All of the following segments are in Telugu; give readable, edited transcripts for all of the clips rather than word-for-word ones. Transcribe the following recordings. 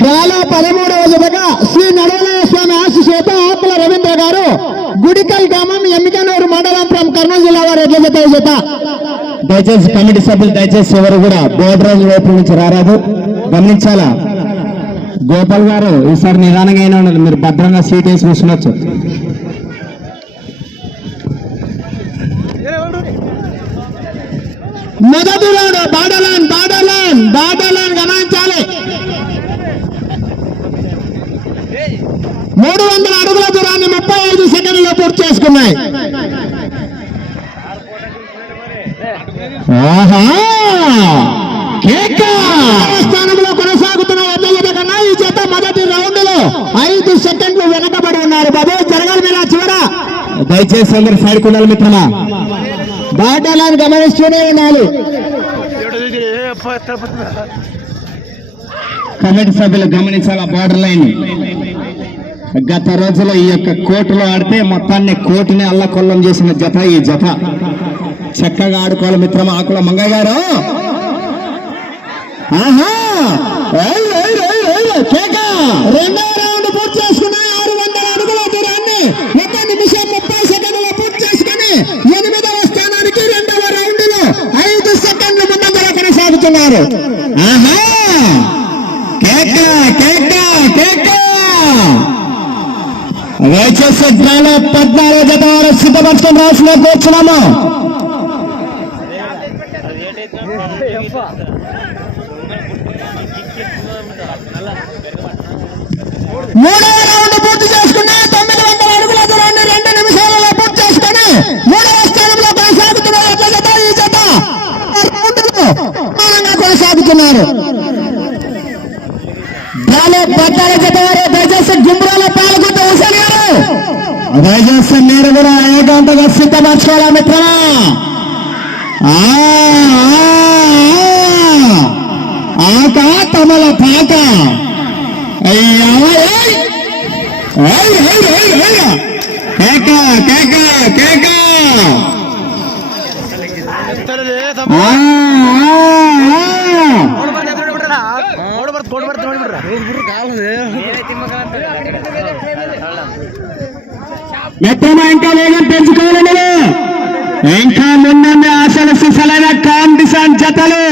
డ్రాలో 13వ జతగా శ్రీ నడవలయ స్వామి ఆశీస్సులతో ఆకుల రవీంద్ర గారు గుడికల్ గ్రామం ఎమ్మికనూరు మండలం ఫ్రం కర్నూలు జిల్లా వారు ఎడ్ల జత. దయచేసి కమిటీ సభ్యులు దయచేసి ఎవరు కూడా బోర్డర్ వైపు నుంచి రారాదు, గమనించాలా. గోపాల్ గారు ఈసారి నిదానంగా అయినా ఉండాలి, మీరు భద్రంగా సీట్ వేసి కూర్చునొచ్చు. మొదటి రౌండ్ బార్డర్లైన్ గమనించాలి. 300 అడుగుల దూరాన్ని 35 సెకండ్లలో పూర్తి చేసుకున్నాయి. స్థానంలో కొనసాగుతున్న ఎమ్మెల్యే కన్నా ఈ చేత మొదటి రౌండ్ లో 5 సెకండ్లు వెనకబడి ఉన్నారు. బాబు జరగాలి మీద చివర. దయచేసి అందరు సైడ్ ఉండాలి మిత్రమా, బార్డర్ లైన్ గమనిస్తూనే ఉండాలి. కమిటీ సభ్యులు గమనించాలి బార్డర్ లైన్. గత రోజుల్లో ఈ యొక్క కోర్టులో ఆడితే మొత్తాన్ని కోర్టుని అల్లకొల్లం చేసిన జత ఈ జత. చక్కగా ఆడుకోవాలి మిత్రమా. ఆకుల మంగయ్య గారు రెండవ రౌండ్ పూర్తి చేసుకున్నాయి. 600 అడుగుల దూరాన్ని 1 నిమిషం 30 సెకండ్లలో పూర్తి చేసుకుని 8వ స్థానానికి 2వ రౌండ్ లో 5 సెకండ్ల ముందంజలో కొనసాగుతున్నారు. దయచేసి డ్రాలో 14 జత వారు సిద్ధపరచుకొని రాసిన కూర్చున్నాము. 3వ రౌండ్ పూర్తి చేసుకుని 900 అడుగుల దూరాన్ని 2 నిమిషాలలో పూర్తి చేసుకుని 3వ స్థానంలో కొనసాగుతున్న జత ఈ జత కొనసాగుతున్నారు. డ్రాలో 14 జత వారు దయచేసి గుంబ్రాలో పాల్గొంటూ హుసేన్ గారు దయచేసి మీరు కూడా ఏకాంతగా సిద్ధపరచుకోవాలా మిత్రమా. ఆక తమల పాక మిత్రమా ఇంకా వేగం పెంచుకోవాలని, ఇంకా ముందుండే ఆశలు సిసలైన కాంపిటీషన్ జతలు.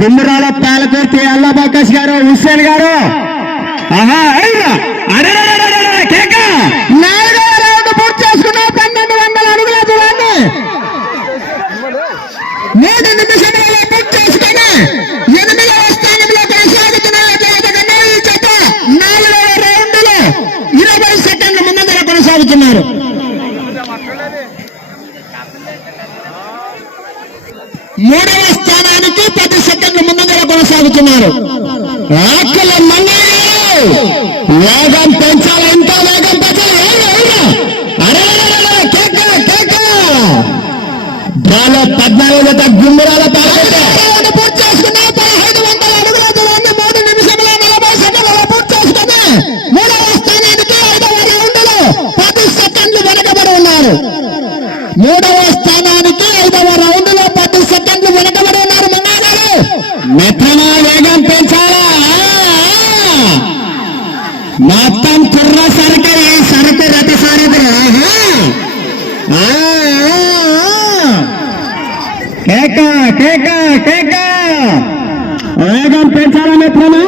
గుమ్మరాల పాలకుర్తి అల్లాబాకస్ గారు హుస్సేన్ గారు 4వ రౌండ్ పూర్తి చేసుకున్న 1200 అడుగుల దూరాన్ని 3 నిమిషాలలో పూర్తి చేసుకుని 8వ స్థానంలో కొనసాగుతున్న ఈ జత 4వ రౌండ్ లో 20 సెకండ్ల ముందంజలో కొనసాగుతున్నారు. 3వ స్థానానికి 10 సెకండ్ల ముందంజలో కొనసాగుతున్నారు. ఆకుల మల్లయ్య వేగం పెంచాలి, ఎంతో వేగం పెంచాలి. డ్రాలో 14 జత గుమ్మరాల పూర్తి చేసుకున్న 1500 అడుగుల దూరాన్ని 3 నిమిషంలో 40 సెకండ్లలో పూర్తి చేసుకుని 3వ స్థానానికి 5వ రౌండ్ లో 10 సెకండ్లు వెనకబడి ఉన్నారు. 3వ స్థానానికి 5వ రౌండ్ లో 10 సెకండ్లు వెనకబడి ఉన్నారు. మన్నాగారు మిత్రమా వేగం పెంచాలా. మొత్తం కుర్ర సరుకు, ఈ సరుకు రథ సారథులు. వేగం పెంచాలా మిత్రమా.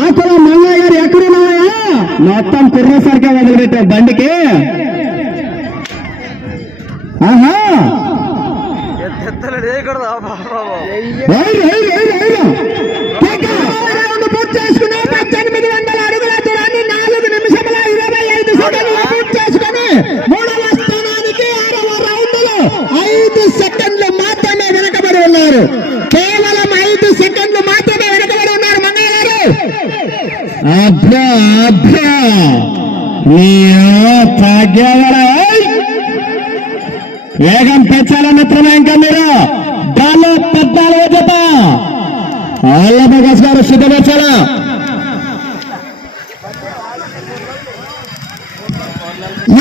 ఆకుల మల్లయ్య గారు ఎక్కడున్నాయా? మొత్తం కుర్ర సరుకే వదిలిపెట్టారు బండికి. పూర్తి చేసుకుని 1800 అడుగుల దూరాన్ని 4 నిమిషముల 25 సెకండ్లు పూర్తి చేసుకుని 3వ స్థానానికి 6వ రౌండ్ లో 5 సెకండ్లు మాత్రమే వెనకబడి ఉన్నారు. కేవలం 5 సెకండ్లు మాత్రమే వెనకబడి ఉన్నారు. మన్నయ్య గారు వేగం పెంచాల మిత్రమా. ఇంకా మీరు డ్రాలో 14వ జత అల్లాబాకస్ గారు సిద్ధపరచాలా.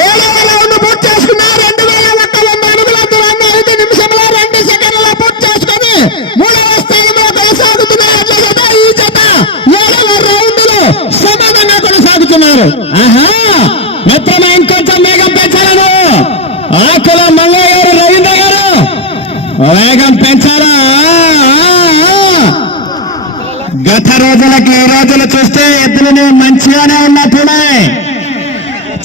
ఏడవ రౌండ్ పూర్తి చేసుకున్నారు. 2100 అడుగుల దూరాన్ని 5 నిమిషంలో 2 సెకండ్ల పూర్తి చేసుకుని మూడవ స్థానంలో కొనసాగుతున్నారు. ఈ జత 7వ రౌండ్ లో సమానంగా కొనసాగుతున్నారు. ఆహా మిత్రమా ఇంకొంచెం వేగం పెంచాలను. ఆకుల మంగయ్య గారు, రవీంద్ర గారు వేగం పెంచాలా? గత రోజులకి ఈ రోజులు చూస్తే ఎద్దులు మంచిగానే ఉన్నట్టున్నాయి.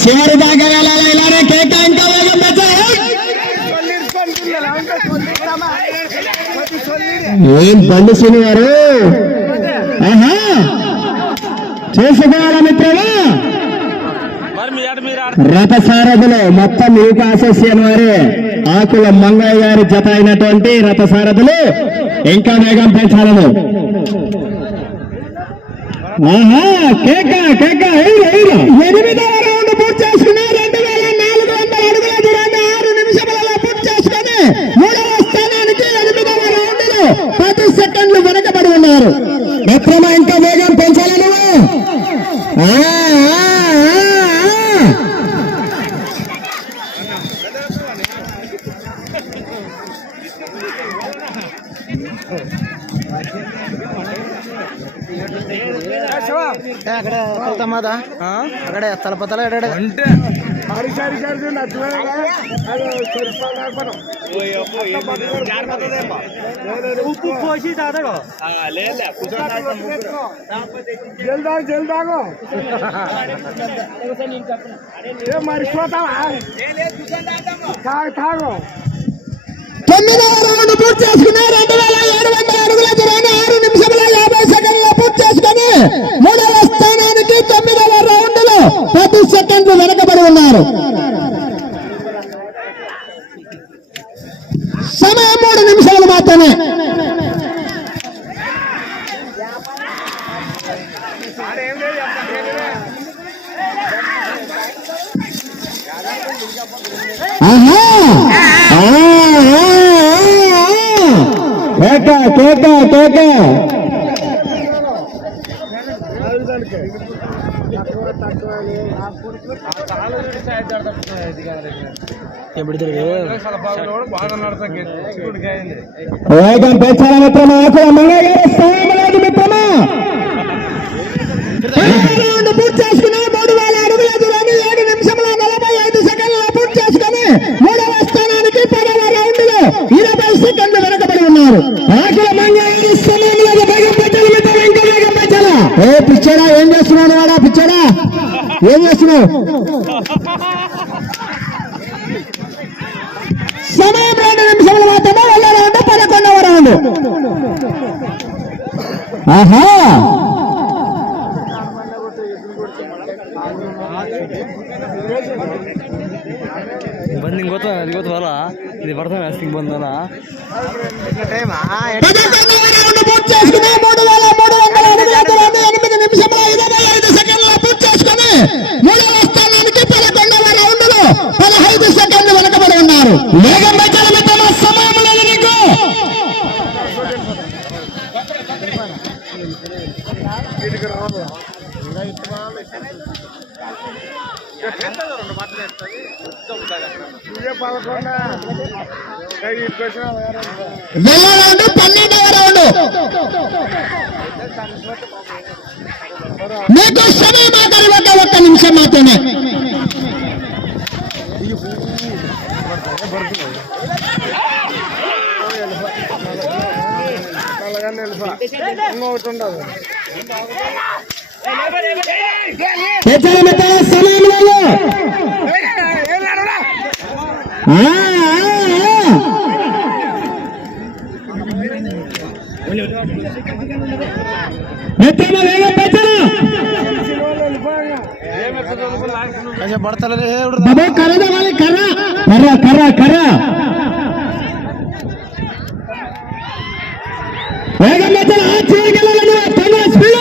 చివరి దాకా వెళ్ళాలి. ఇలానే కేక ఇంకా వేగం పెంచాలి. ఏం బండి శని గారు ఆహా చేసుకోవాలా మిత్రులు? రథసారథులు మొత్తం మీకు అసోసియేషన్ వారి ఆకుల మంగయ్య గారి జత అయినటువంటి రథసారథులు ఇంకా వేగం పెంచాలను. ఆహా కేక కేక 8వ రౌండ్ పూర్తి చేసుకుని 2400 అడుగుల దూరాన్ని 6 నిమిషాలలో పూర్తి చేసుకుని 3వ స్థానానికి 8వ రౌండ్ లో 10 సెకండ్లు వెనకబడి ఉన్నారు. మిత్రమా ఇంకా వేగం పెంచాలను. అక్కడ వెళ్తామాదా అక్కడే తలపతల ఉప్పు పోసి తాగో జల్దాగో మరిచిపోతావా తాగో. 9వ రౌండ్ పూర్తి చేసుకుని 2700 అడుగుల దూరాన్ని 6 నిమిషాల 50 సెకండ్ల పూర్తి చేసుకుని 3వ స్థానానికి 9వ రౌండ్ లో 10 సెకండ్లు వెనకబడి ఉన్నారు. సమయం 3 నిమిషాలు మాత్రమే. ఆహా కేక కేక కేక వేగం పెంచాల మిత్రమా. ఆకుల మంగయ్య గారు స్థానం లేదు మిత్రమా. పూర్తి చేసుకుని 3000 అడుగుల దూరాన్ని 7 నిమిషముల 45 సెకండ్ల పూర్తి చేసుకుని 3వ స్థానానికి 10వ రౌండ్ లో 20 సెకండ్లు వెనకబడి ఉన్నారు. ఆకుల మంగయ్య సమయం లేదు. వేగం పెంచాలి మిత్రమా. ఇంకా వేగం పెంచాలా? ఏ పిచ్చాడా ఏం చేస్తున్నాడు వాడా? పిచ్చాడా ఏం చేస్తున్నావు? సమయం 2 నిమిషాలు మాత్రమే. 1వ రౌండ్ 11వ రౌండ్. ఆహా ಬಂದ್ ಗೊತ್ತಲ್ಲ ಇದು ಬರ್ತಾನೆ ಅಷ್ಟಿಗೆ ಬಂದಲ್ಲ పూర్తి చేసుకుని 3300 అడుగుల దూరాన్ని 8 నిమిషాల 25 సెకండ్ల పూర్తి చేసుకుని 3వ స్థానానికి 11వ రౌండ్ లో 15 సెకండ్లు వెనకబడి ఉన్నారు. వేగం పెంచాలి మిత్రమా. సమయం లేదు నీకు. వెళ్ళ రౌండ్ 12వ రౌండ్. మీకు సమయం ఆఖరి 1 నిమిషం మాత్రమే. సమయం లేదు. మిత్రమా వేగం పెంచరా. బాబు కర్ర తవ్వాలి. కర్ర కర్ర కర్ర కర్ర వేగం పెంచరా. స్పీడ్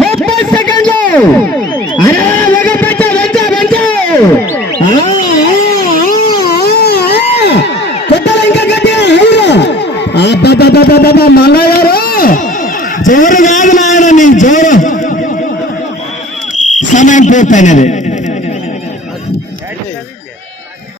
30 సెకండ్లు. అరే వేగం పెంచా పెంచా పెంచా. కొత్తగా ఇంకా గట్టిగా మంగయ్య గారు జోరు కాదు నాయన నీ జోరు. సమయం పూర్తయినది.